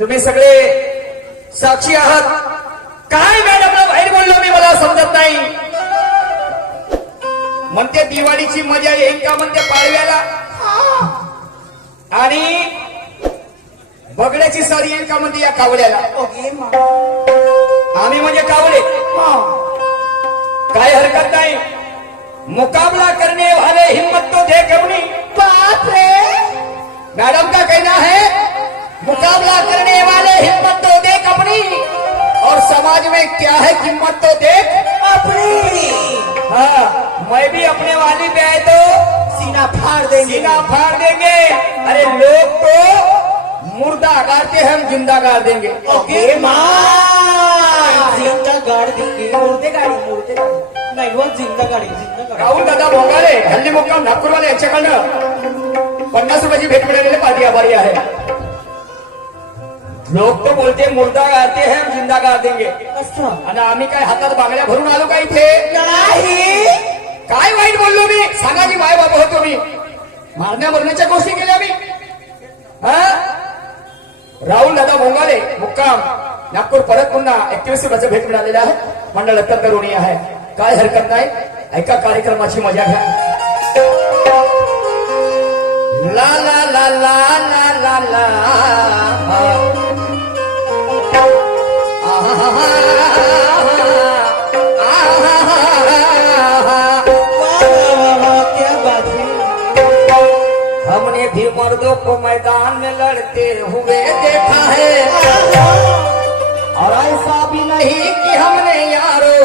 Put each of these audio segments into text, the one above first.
तुम्ही सगळे साक्षी आहात. काय मॅडमला बाहेर बोललो मी, मला समजत नाही. म्हणते दिवाळीची मजा येईल का म्हणते पाडव्याला, आणि बगड्याची सर येईल का म्हणते या कावड्याला. आम्ही म्हणजे कावडे, काय हरकत नाही. मुकाबला करने वाले हिम्मत तो देख अपनी. बाप रे, मैडम का कहना है मुकाबला करने वाले हिम्मत तो देख अपनी, और समाज में क्या है कीमत तो देख अपनी. हाँ, मैं भी अपने वाली पे आए तो सीना फाड़ देंगे, सीना फाड़ देंगे. अरे लोग तो मुर्दा गाड़ते हैं, हम जिंदा गाड़ देंगे. ओके जिंदा गाड़ देंगे. मुर्दे गाड़ी नाही व जिंदा गाडी. राहुल दादा भोंगारे हल्ली मुक्काम नागपूरवाले यांच्याकडनं 50 रुपयाची भेट मिळालेली पार्टी आभारी आहे. लोक तो बोलते मुर्दा गाड़ते हैं, हम जिंदा गाड़ देंगे. असं आणि आम्ही काय हातात बांगड्या भरून आलो का इथे? नाही. काय वाईट बोललो मी? सांगा की माय बाबा होतो मी, मारण्या मरण्याच्या गोष्टी केल्या मी. राहुल दादा भोंगारे मुक्काम नागपूर, परत पुन्हा 21 रुपयाचं भेट मिळालेलं आहे. मंडळ अत्यंत ऋणी आहे, काय हरकत नाही. ऐका कार्यक्रमाची मजा घ्या. ला ला ला ला ला ला ला क्या बात है. हमने भी मर्दों को मैदान में लड़ते हुए देखा है, और ऐसा भी नहीं कि हमने यारो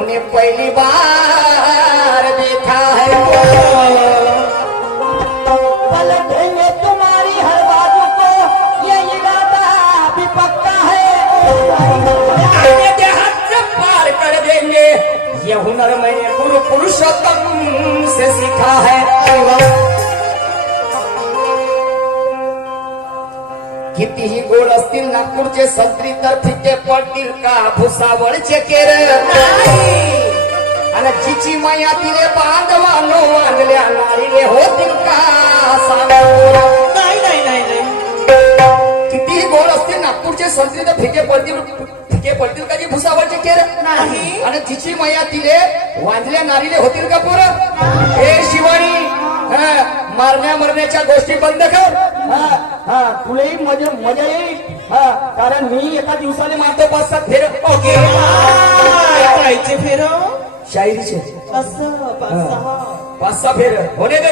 उन्हें पहली बार देखा है. पलटेंगे तुम्हारी हर बाजू को, ये इरादा भी पक्का है. हाथ से पार कर देंगे, ये हुनर मैंने गुरु पुरुषोत्तम से सीखा है. कितीही गोड असतील नागपूरचे संत्री, तर फिके पडतील का भुसावळचे केर. आणि जिची माया तिने बांधवानो आणल्या नारीने होतील का सांगा. नाही नाही नाही नाही. कितीही गोड असतील नागपूरचे संत्री, तर फिके पडतील का जी भुसावळचे केर. नाही. आणि जिची माया तिले वांजल्या नारीने होतील का पोरं. हे शिवानी, मारण्या मरण्याच्या गोष्टी बंद कर. तुलाही मजा येईल. कारण मी एका दिवसाने मारतो 5-7 फेर. ओके जायचे फेर. शायरीचे असं 5-6 फेर होणे दे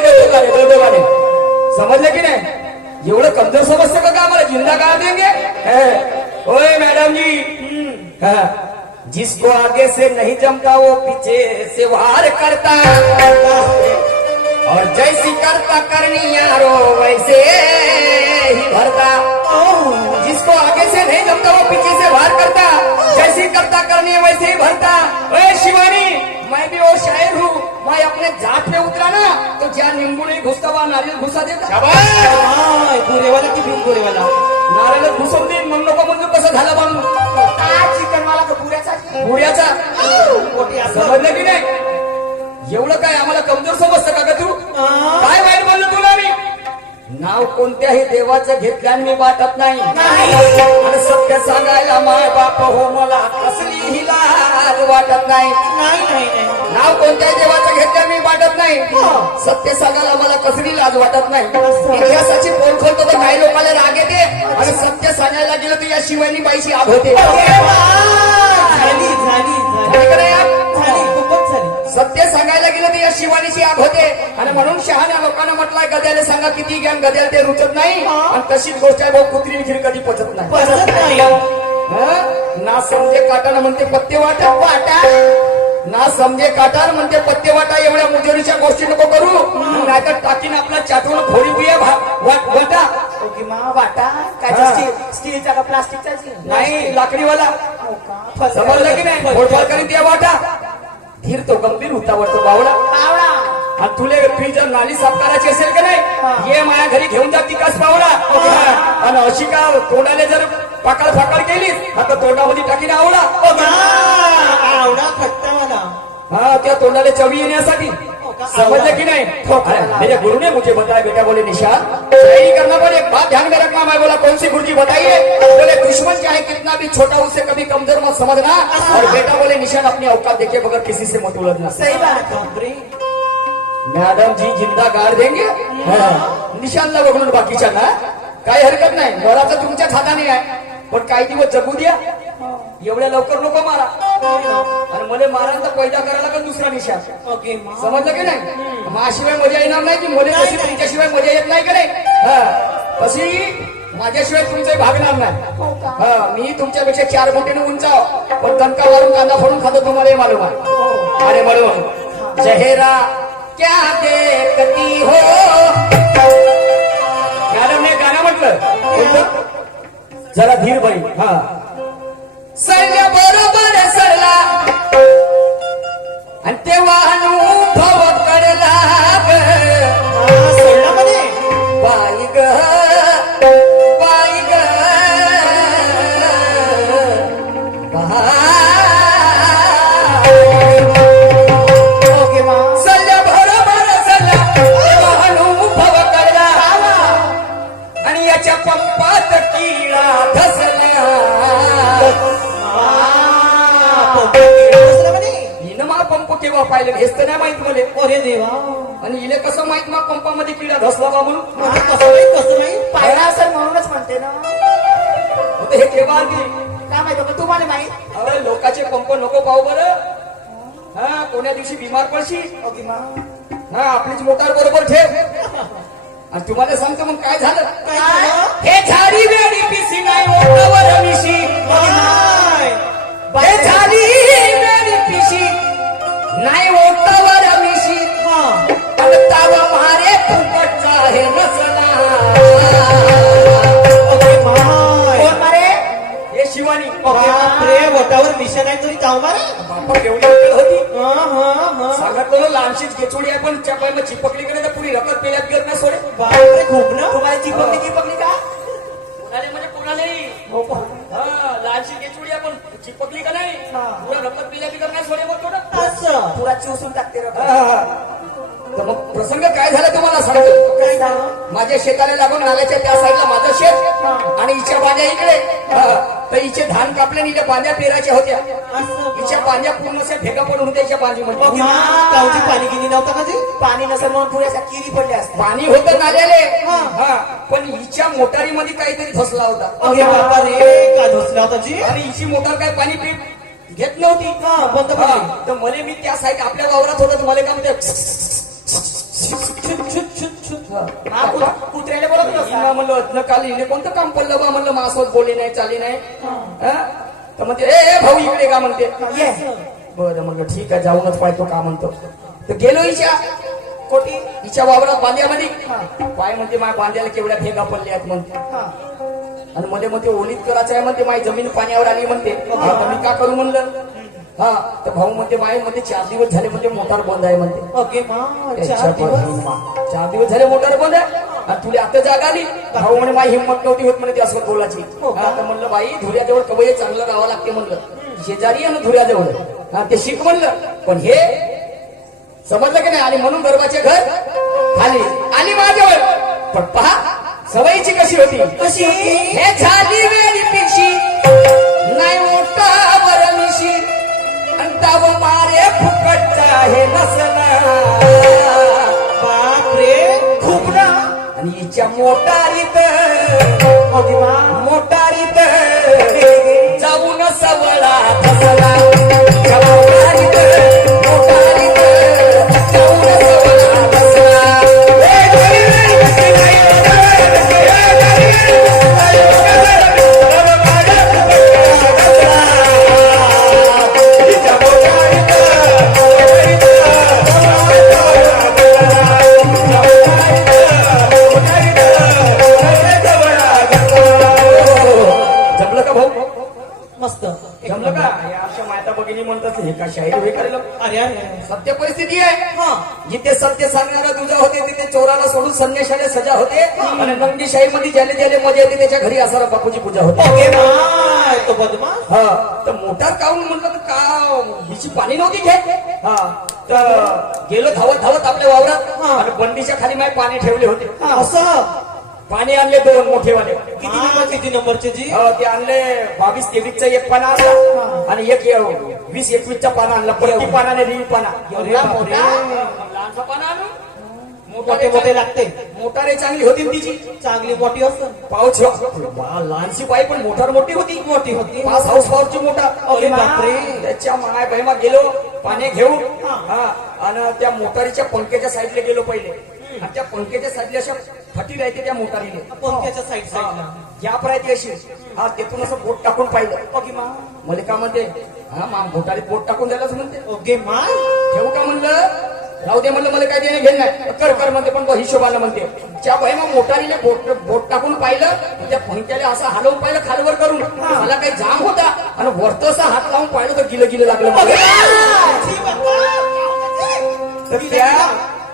दोघाने. समजलं की नाही? एवढं कमजोर समजतं का आम्हाला जिंदा गाड़ देंगे. ओए मैडम जी, जिसको आगे से नहीं जमता वो पीछे से वार करता, और जैसी करता करनी यारो वैसे ही भरता. जिसको आगे से नहीं जमता वो पीछे से वार करता, जैसी करता करनी है वैसे ही भरता. ओए शिवानी, मैं भी वो शायर हूँ. मैं अपने जाट पे उतरा ना, तो ज्या नींबू नहीं घुसता वहाँ नारियल घुसा देता. गोरेवाला की बिन गोरेवाला. नारळ घुसवून देईन, मग नको म्हणजे कसं झालं बांधून. चिकनवाला का पुऱ्याचा समजलं की नाही? एवढं काय आम्हाला कमजोर समजतं का तू? काय वाईट बोललो तुला मी? नाव कोणत्याही देवाचं घेतल्याने मी वाटत नाही. आणि सत्य सांगायला माय बाप हो, मला कसलीही लाज वाटत नाही. नाव कोणत्याही देवाचं घेतल्याने मी वाटत नाही. सत्य सांगायला मला कसली लाज वाटत नाही. इतिहासाची पोल खोलतो तर काही लोकांना राग येते, आणि सत्य सांगायला गेलं तर या शिवानी बाईची आग होते. सत्य सांगायला गेलं तर या शिवानीची आग होते. आणि म्हणून शहाण्या लोकांना म्हटलंय, गद्याला सांगा किती ज्ञान, गद्याला ते रुचत नाही. आणि तशीच गोष्ट आहे भाऊ, कुत्री खीर कधी पचत नाही. ना समजे काटानं म्हणते पत्ते वाटा, ना समजे काटार म्हणते पत्ते वाटा. एवढ्या मुजोरीच्या गोष्टी नको करू, नाहीतर टाकीन आपला चाटून फोडी बुया वाटा. वाटा काय स्टीलचा का प्लास्टिकचा नाही, लाकडीवाला. समजलं की नाही? फोडफाड करीत या वाटा. धीर तो गंभीर होता वरतो बावळा. आणि तुले फ्रीजर नाली साफ करायची असेल का नाही, ये माझ्या घरी घेऊन जा तिकाच पावला. आणि अशी का तोंडाने जर पाकळ फाकळ केली, आता तोंडामध्ये टाकीन आवडा. आवडा खट्टा मला. त्या तोंडाला चवी येण्यासाठी समझले कि नहीं? अरे, मेरे गुरु ने मुझे बताया बेटा, बोले निशान शायरी करना, बोले एक बात ध्यान में रखना। मैं बोला कौन सी गुरुजी बताइए? बोले दुश्मन चाहे कितना भी छोटा उसे कभी कमजोर मत समझना, और बेटा बोले निशान अपनी औकात देखे बगैर किसी से मत उलझना। सही बात आहे. मॅडम जी जिंदा गाड देंगे निशानला बघून बाकीच्या ना काही हरकत नाही, मराचं तुमच्याच हाताने आहे, पण काही दिवस जगू द्या, एवढ्या लवकर नको मारा, आणि मला मारायला तर पैदा करायला का दुसरा निशाण. ओके समजलं की नाही? माझ्याशिवाय मजा येणार नाही की मला कशी तुमच्याशिवाय मजा येत नाही का नाही? तशी माझ्याशिवाय तुमचे भागणार नाही. मी तुमच्यापेक्षा 4 मोठ्याने उंच आहो, पण दणका मारून कांदा फोडून खातो तुम्हाला मालूम आहे. अरे म्हणून चेहरा क्या देखती हो, मॅडमने गाणं म्हटलं जरा धीर बाई. सळल्या बरोबर सळला आणि तेव्हा अनुभव कडला ग बाई ग बाई ग सळल्या बरोबर सळला तेव्हा अनुभव कडला आणि याच्या पंपात किडा धसला. हिनं मा पंप केव्हा पाहिलं हेच तर नाही माहित मले. अरे देवा, आणि हिने कसं माहित मा पंपामध्ये किडा धसला बा म्हणून? कसं नाही पाहिला असेल म्हणूनच म्हणते ना. आता हे केव्हा आली? काय माहिती बाबा, तुम्हाला माहित? अरे लोकांचे पंप नको पाहू बरं. कोण्या दिवशी बिमार पडशील. ओके मा, आपलीच मोटार बरोबर ठेव. आणि तुम्हाला सांगतो मग काय झालं. काय? हे झाडी वेडी पिसी नाही ओटावर मिशी. हे झाडी वेडी पिशी नाही ओटावर मिशी, ताव मारे फुकटचा हे नसला. कोण मारे? हे शिवानी. बापरे, बोटावर मिशन आहे तुम्ही जाऊ मारे. बापा केवढी अक्कल होती. सांगितलं ना लहानशीच घेचोडी आहे, पण चपाई चिपकली कडे तर पुरी रकत पेल्यात घेत नाही सोडे. बापरे, खूप ना. तुम्हाला चिपकली का? कुणाले म्हणजे कुणालाही लहानशी घेचोडी आहे, पण चिपकली का नाही पुरा रकत पेल्या बिगत नाही सोडे बोलतो ना. असं पुरा चिवसून टाकते तर मग प्रसंग काय झाला तुम्हाला सांगतो. काय झालं? माझ्या शेताला लागून नाल्याच्या त्या साईडला माझं शेत आणि हिच्या बांध्या इकडे. तर हिचे धान कापले आणि हिच्या बांध्या पेरायच्या होत्या. हिच्या बांध्या पूर्ण अशा भेगा पडून होत्या हिच्या बांधीमध्ये. पाणी किती नव्हतं का ते? पाणी नसेल म्हणून पुऱ्याच्या किरी पडल्या असतात. पाणी होतं नाल्याले, पण हिच्या मोटारीमध्ये काहीतरी फसला होता. अरे बाबा रे, का धुसला होता जी? आणि हिची मोटार काय पाणी पीठ घेत नव्हती. बंद पडली. तर मला मी त्या साईड आपल्या वावरात होतं, मला काय म्हणते कुत्र्याला बोलत म्हणलं काल हिने कोणतं काम पडलं बा. म्हणलं मासवत बोलले नाही चाली नाही. तर म्हणते ए भाऊ इकडे का म्हणते. बरं म्हणलं ठीक आहे जाऊनच पाहतो का म्हणतो. तर गेलो हिच्या कोटी हिच्या वावरात बांध्यामध्ये. पाय म्हणते माझ्या बांध्याला केवढ्या भेगा पडल्या आहेत म्हणते. आणि मध्ये मध्ये ओलीत करायचं आहे म्हणते, माझी जमीन पाण्यावर आली म्हणते. आता मी का करू म्हणलं. तर भाऊ म्हणते माय म्हणते 4 दिवस झाले म्हणजे मोटार बंद आहे म्हणते. ओके 4 दिवस झाले मोटार बंद आहे आणि तुला आता जाग आली. भाऊ म्हणे माझी हिंमत नव्हती होत म्हणे त्यासोबत बोलायची. तर म्हणलं बाई धुऱ्याजवळ कवय चांगलं राहावं लागते म्हणलं. शेजारी आहे ना धुऱ्याजवळ, ते शिक म्हणलं. पण हे समजलं की नाही. आणि म्हणून गरबाचे घर खाली आली माझ्यावर. पण पहा सवयीची कशी होती. कशी? हे झाली वेळी पिशी नाही ओटावर मिशी, अंताव मारे फुकटचा हे नसला. बापरे, खूप ना. आणि हिच्या मोटारीत जाऊन सवळा धसला. मोटारीत जाऊन सवळा धसला. मस्त जमलं का. या अशा माता भगिनी म्हणतात हे का शाहीर हे करायला. अरे अरे, सत्य परिस्थिती आहे. जिथे सत्य सांगणारा दुजा होते तिथे चोराला सोडून संन्याशाला सजा होते. आणि नंदीशाही मध्ये ज्याला ज्याला मजा येते त्याच्या घरी असारा बापूची पूजा होते. तो बदमाश. तर मोटार काऊन म्हणलं तर का हिची पाणी नव्हती घेत. तर गेलो धावत धावत आपल्या वावरात हा. आणि बंडीच्या खाली माय पाणी ठेवले होते. असं पाणी आणले 2 मोठेवाले. किती नंबरचे जी ते आणले 22-23चा एक पाना आणला आणि एक 20-21चा पाना आणला. प्रति पानाने रिंग पाना. एवढा मोठा? लहानसा पाना आणू. मोठे मोठे लागते. मोटारे चांगली होती ना तिची. चांगली मोठी असत. पाऊच लहानशी बाई पण मोटार मोठी होती. मोठी होती. 5 हाऊस पावरची मोटार. अरे बापरे. त्याच्या माय बहिमा गेलो पाणी घेऊन. हा. हा आणि त्या मोटारीच्या पंख्याच्या साईडला गेलो पहिले. आणि त्या पंख्याच्या साईडला अशा फटी राहते त्या मोटारीने. पंख्याच्या साईडला गॅप राहते अशी. हा तेथून असं बोट टाकून पाहिलं. ओके मा. मला का म्हणते हा मा मोटारीत बोट टाकून द्यायलाच म्हणते. ओके मा. ठेवू का म्हणलं राहू दे म्हणलं मला काय देणं घेणं नाही. कर म्हणते पण हिशोबानं म्हणते. त्या बहिमा मोटारीने बोट टाकून पाहिलं. त्या पंख्याला असं हलवून पाहिलं खालवर करून. मला काही जाम होता आणि वरत असा हात लावून पाहिलं तर गिलं लागलं मला. तर त्या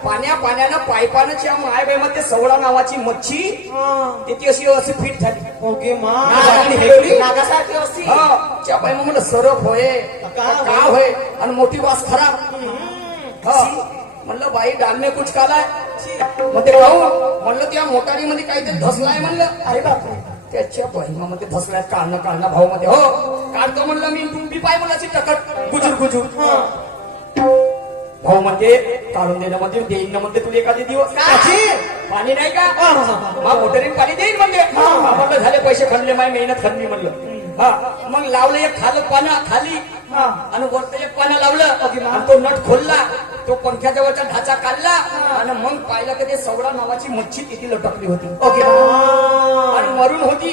पाण्यानं पायपानं त्या मायबाईमध्ये सवडा नावाची मच्छी त्याची अशी फिट झाली. ओके मा. नागासारखी असती. त्या बाई म्हणलं सरफ होय का होय आणि मोठी वास खराब. म्हणलं बाई डाल में कुछ कालाय म्हणते भाऊ. म्हणलं त्या मोटारीमध्ये काहीतरी धसलाय म्हणलं. अरे बापरे. त्याच्या बहिमामध्ये धसलाय काढणं भाऊ मध्ये. हो काढतो म्हणलं मी. तुम्ही पाय मुलाची टकट गुजूर भाऊ म्हणते काढून देणं म्हणजे देईन म्हणते तुला एखादी दिवस. पाणी नाही का मा मोटरीने पाणी देईन म्हणजे. म्हणलं झाले पैसे खणले माय मेहनत खणली म्हणलं. हा मग लावलं एक पाना खाली आणि वरत एक पाना लावलं आणि तो नट खोलला. तो पंख्याजवळचा ढाचा काढला आणि मग पाहिलं की ते सवडा नावाची मच्छी तिथे लटकली होती. ओके आणि मरून होती.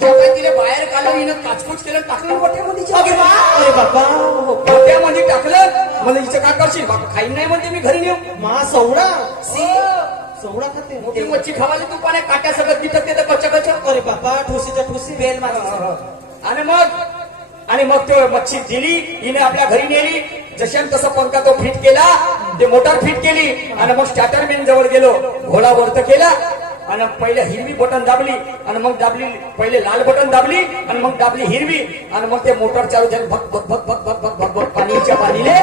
जेव्हा तिने बाहेर काढलं हिनं काचकूच केलं टाकलं गोठ्यामध्ये. अरे बाबा. गोठ्यामध्ये टाकलं. मला हिचं काय करशील बाबा खाईन नाही म्हणते मी घरी नेऊ. मा सवडा. सवडा खाते. मोठी मच्छी खावाली तू पाण्या काट्या सगळं तिथं ते कच्चा. अरे बाबा ठोसीच्या ठोसी बेल मारा. आणि मग तो मच्छी दिली हिने आपल्या घरी नेली. जशान तसं पंखा तो फिट केला. ते मोटार फिट केली आणि मग स्टार्टर मॅन जवळ गेलो. घोडा वरत केला आणि पहिले हिरवी बटन दाबली आणि मग दाबली पहिले लाल बटन दाबली आणि मग दाबली हिरवी आणि मग ते मोटार चालू झाली. भक भक भक भक भक भक भक भक पाणीच्या पाणीले.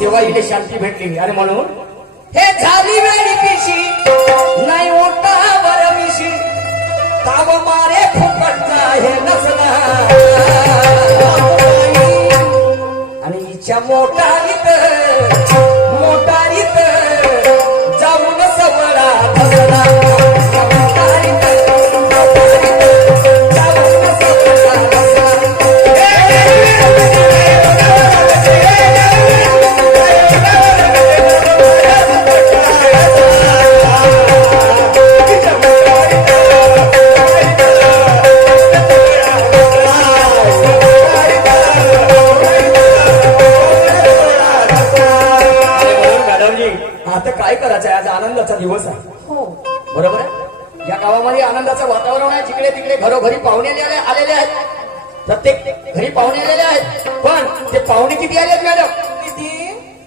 तेव्हा हिने शांती भेटली. आणि म्हणून हे झाली वेळी पिशी नाही ओटावर मिशी ताव मारे फुकटचा हे नसला. आणि हिच्या मोटारीत जाऊन सवडा धसला. मोटारीत जाऊन सवडा धसला. आता काय करायचं आहे. आज आनंदाचा दिवस आहे. हो बरोबर आहे. या गावामध्ये आनंदाचं वातावरण आहे. जिकडे तिकडे घरोघरी पाहुणे आलेले आहेत. प्रत्येक घरी पाहुणे आलेले आहेत. पण ते पाहुणे किती आले आहेत मॅडम? किती?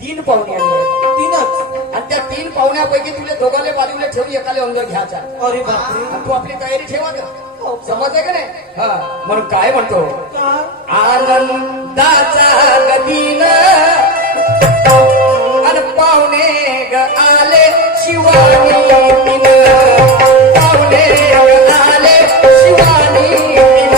3 पाहुणे आलेले आहेत. 3च. आणि त्या 3 पाहुण्यापैकी तुला दोघाले बाजूला ठेवून एकाले अंदर घ्यायचा. अरे बापरे. आणि तू आपली तयारी ठेवा का समजते का नाही. हा म्हणून काय म्हणतो आनंदाचा गदीन आणि पाहुणे ग आले शिवानी तिन. पाहुणे ग आले शिवानी तिन.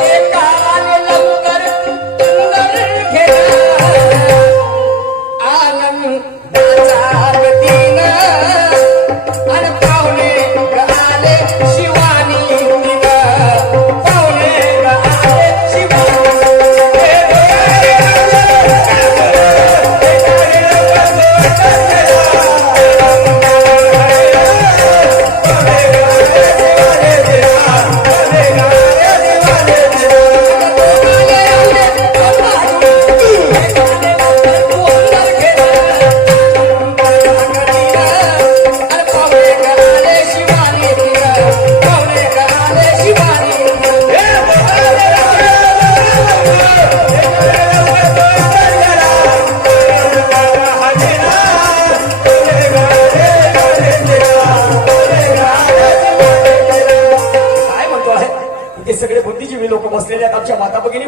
एकाले लवकर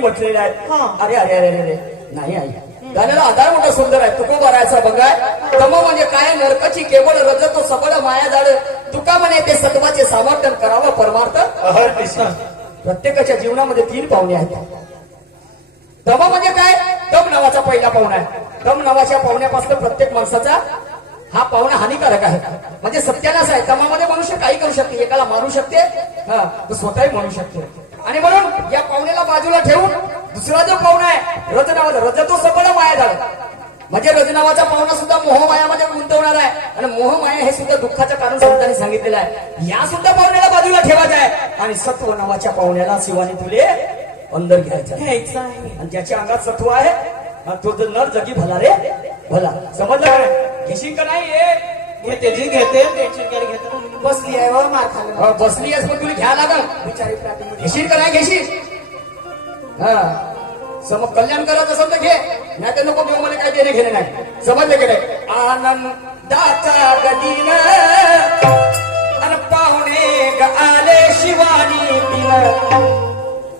म्हटलेले आहेत हा. अरे अरे अरे अरे नाही आई गाण्याला आधार मोठा सुंदर आहे तुको बरायचा बघाय तम म्हणजे काय नरकाची केवळ रज तो सबळ माया जाड तुका म्हणे ते सत्वाचे सामर्थ्य करावं परमार्थ प्रत्येकाच्या जीवनामध्ये 3 पाहुणे आहेत दम म्हणजे काय दम नावाचा पहिला पाहुणा आहे दम नावाच्या पाहुण्यापासून प्रत्येक माणसाचा हा पाहुणा हानिकारक आहे म्हणजे सत्यानाश आहे दमामध्ये मनुष्य काही करू शकते एकाला मारू शकते हा तो स्वतःही म्हणू शकते आणि म्हणून या पाहुण्याला बाजूला ठेवून दुसरा जो पाहुणा आहे रज नावाचा रज तो सबळ माया झाला म्हणजे रज नावाचा पाहुणा सुद्धा मोहमायामध्ये गुंतवणार आहे आणि मोहमाया हे सुद्धा दुःखाचं कारण संतांनी सांगितलेलं आहे या सुद्धा पाहुण्याला बाजूला ठेवायचं आहे आणि सत्व नावाच्या पाहुण्याला शिवानी तुले अंदर घ्यायचं आहे. घ्यायचं आहे. आणि ज्याच्या अंगात सत्व आहे हा तो जर नर जगी भला रे भला समजलं का नाही? घेशील का नाही घेते जी घेते टेन्शन काय घेते बसली आहे व मार खाल्ला बसली आहेस पण तुला घ्या लागल बिचारी प्राथमिक घेशील का नाही घेशील हा मग कल्याण करायचं असेल तर घे नाही तर नको घेऊ मला काही देणे घेणे नाही समजलं की नाही आनंदाचा गदीन अन पाहुणे ग आले शिवानी तिन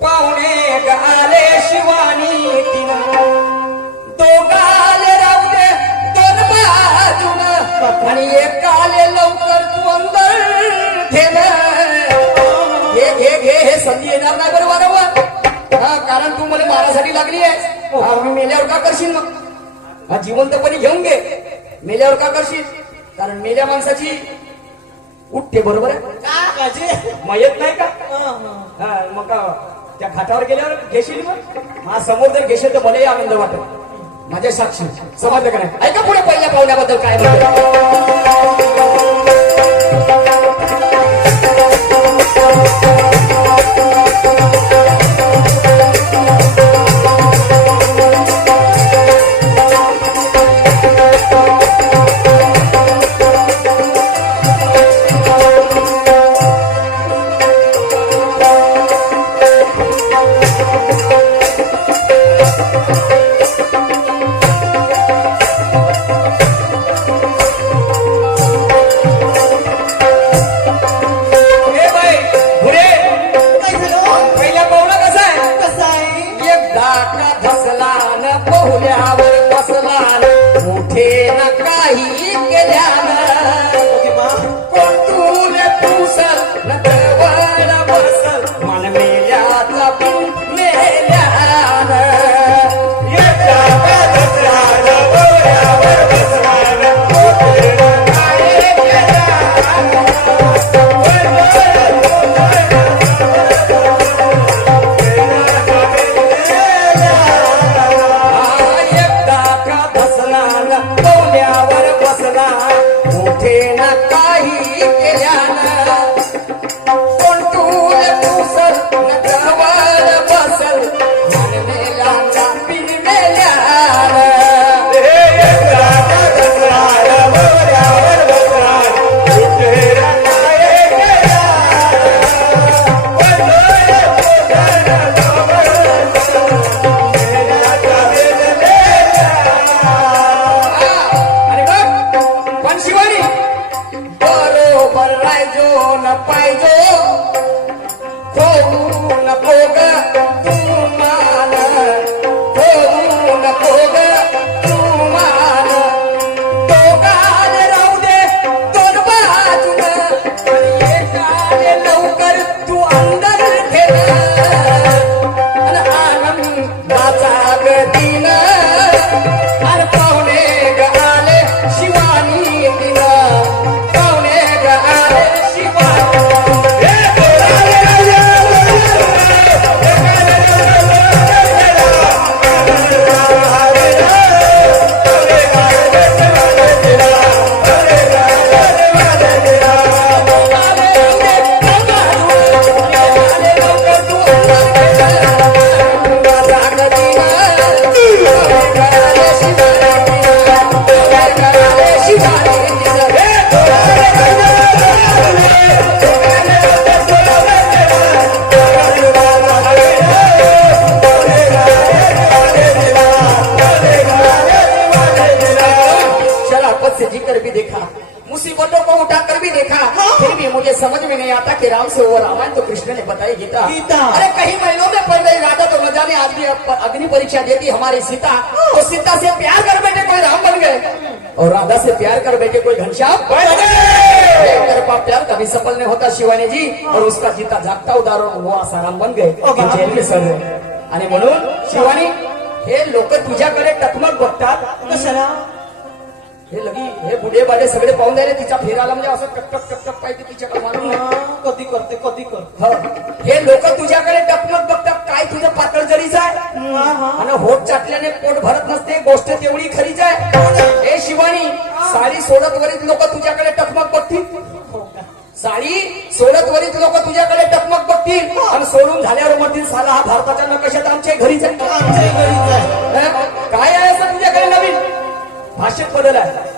पाहुणे ग आले शिवानी तिन दोघाले राहू दे दोन बाजून आणि एकाले लवकर तू अंदर घेण घे घे घे हे संधी येणार नाही बरं वारंवार हा कारण तू मला मारासाठी लागली आहे हा, मी मेल्यावर का करशील मग हा जिवंतपणे घेऊन घे मेल्यावर का करशील कारण मेल्या माणसाची उठते बरोबर आहे मयत नाही का हा मग का त्या खाटावर गेल्यावर घेशील मग हा समोर जर घेशील तर मलाही आनंद वाटेल माझ्या साक्षी समजलं का नाही ऐका पुढे पहिल्या पाहुण्याबद्दल काय म्हणतो मुझे समझ में नहीं आता कि राम से वो रामायण तो कृष्ण ने बताई गीता गीता। अरे कहीं महीनों में पड़ गई राधा तो न जाने आज भी अग्नि परीक्षा देती हमारी सीता तो सीता से प्यार कर बैठे कोई राम बन गए और राधा से प्यार कर बैठे कोई घनश्याम बन गए। एक तरफा प्यार कभी सफल नहीं होता शिवानी जी और उसका जीता जागता उदाहरण वो आसाराम बन गए जेल में सर आणि म्हणून शिवानी हे लोक तुझ्याकडे टकमक बघतात कशाला हे लगी हे बुढे बाडे सगळे पाहून द्यायला तिचा फेराला म्हणजे असं टकटक टकटक पाहिजे तिच्याकडे मारून कधी करते कधी करते हो. हे लोक तुझ्याकडे टकमक बघतात काय तुझं पातळ जरीच आहे आणि होट चाटल्याने पोट भरत नसते गोष्ट तेवढी खरीच आहे हे शिवानी साडी सोडत वरीत लोक तुझ्याकडे टकमक बघतील साडी सोडत वरीत लोक तुझ्याकडे टकमक बघतील आणि सोडून झाल्यावर म्हणतील साला हा भारताच्या नकाशात आमच्या घरीच आहे आमच्या घरीच आहे हं? काय आहे असं तुझ्याकडे नवीन भाषेत बदल आहे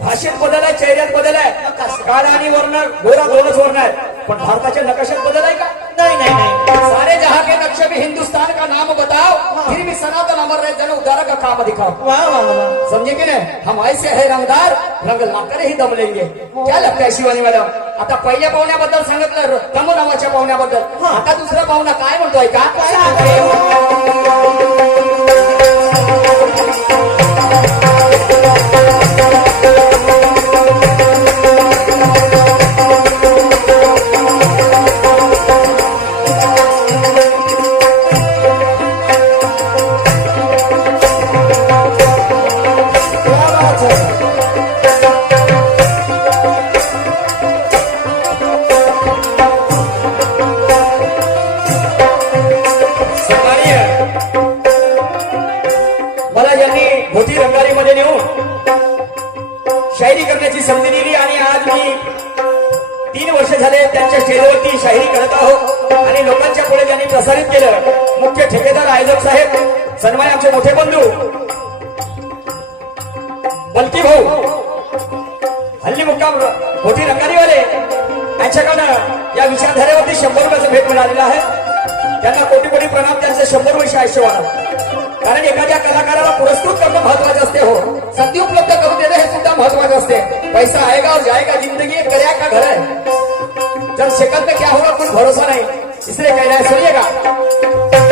भाषेत बदल आहे चेहऱ्यात बदल आहे काळा आणि वर्ण गोरा दोनच वर्ण आहे पण भारताच्या नकाशात बदल आहे का नाही नाही नाही सारे जहां के नक्शे में हिंदुस्तान का नाम बताओ फिर भी सनातन अमर रहे जन उद्धार का काम दिखाओ वाह वाह वाह समझे की नहीं हम ऐसे है रंगदार रंग लाकर ही दम लेंगे क्या लगता है शिवानी मॅडम आता पहिल्या पाहुण्याबद्दल सांगितलं तमो नावाच्या पाहुण्याबद्दल आता दुसरा पाहुणा काय म्हणतोय का मला यांनी धोती रंगारीमध्ये नेऊन शायरी करण्याची संधी दिली आणि आज मी 3 वर्ष झाले त्यांच्या स्टेजवरती शायरी करत आहोत आणि लोकांच्या पुढे त्यांनी प्रसारित केलं मुख्य ठेकेदार आयोजक साहेब सन्मान्य आमचे मोठे बंधू बलकी भाऊ हल्ली मुक्काम धोती रंगारीवाले यांच्याकडनं या विचारधारेवरती 100 रुपयाचं भेट मिळालेलं आहे त्यांना कोटी कोटी प्रणाम त्यांचं 100 वर्ष आयुष्य वाढव कारण एखाद्या कलाकाराला पुरस्कृत करणं महत्वाचं असते हो संधी उपलब्ध करून देणं हे सुद्धा महत्वाचं असते पैसा आएगा और जाएगा जिंदगी कर्या का घर है जब सेकंड में क्या होगा कुछ भरोसा नहीं इसलिए कह रहे हैं सुनिएगा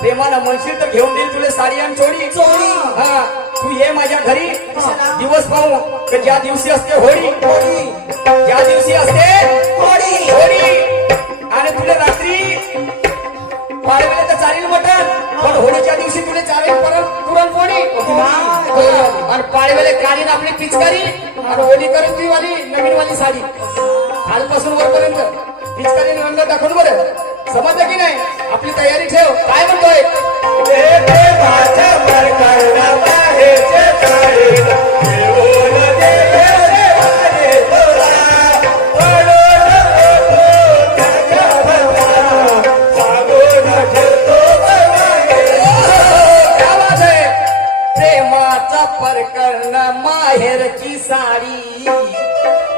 प्रेमानं म्हणशील तर घेऊन देईल तुला साडी आणि चोळी चोळी. हा तू ये माझ्या घरी दिवस पाहू तर ज्या दिवशी असते होळी ज्या दिवशी असते होळी आणि तुला रात्री पाळवेले तर चालेल मटण पण होळीच्या दिवशी तुला चालेल पुरणपोळी आणि पाळवेले काढीन आपली पिचकारी आणि होळी करून ती वाली नवीन वाली साडी खालपासून वरपर्यंत पिचकारी रंग दाखवून बरं समजलं की नाही आपली तयारी ठेव काय म्हणतोय प्रेमाचा प्रकरण माहेरची साडी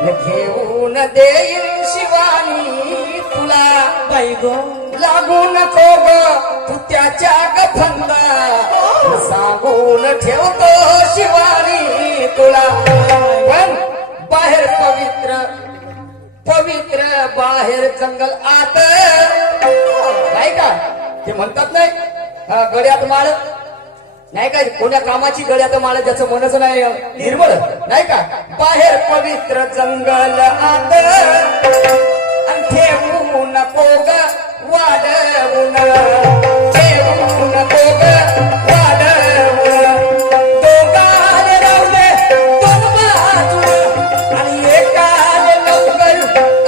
घेऊन देईल शिवानी तुला बाई गो लागू नको ग तू त्याच्या गफंदा सांगून ठेवतो शिवानी तुला पण बाहेर पवित्र पवित्र बाहेर जंगल आत नाही का ते म्हणतात नाही गळ्यात माळ नाही काय कोण्या कामाची गळ्यात माळ ज्याचं मनच नाही निर्मळ नाही का बाहेर पवित्र जंगल आत आणि ठेवू नको ग वाढवून ठेवू नको ग वाढवून दोघाले राहू दे दोन बाजून आणि एकाले लवकर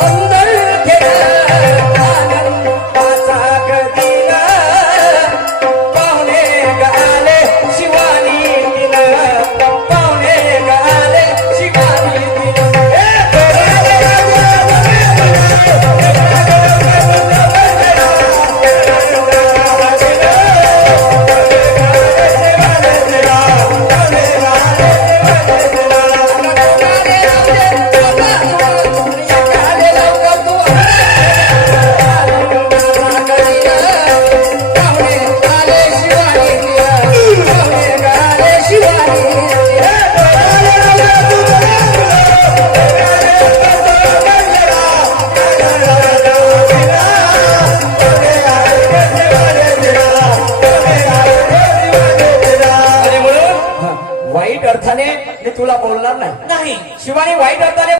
अंदर ठेव आनंदाचा गदिला पाहुणे गाले शिवानी दिलं पाहुणे गाले शिवानी दिलं वाईट अर्थाने मी तुला बोलणार नाही नाही शिवानी वाईट अर्थाने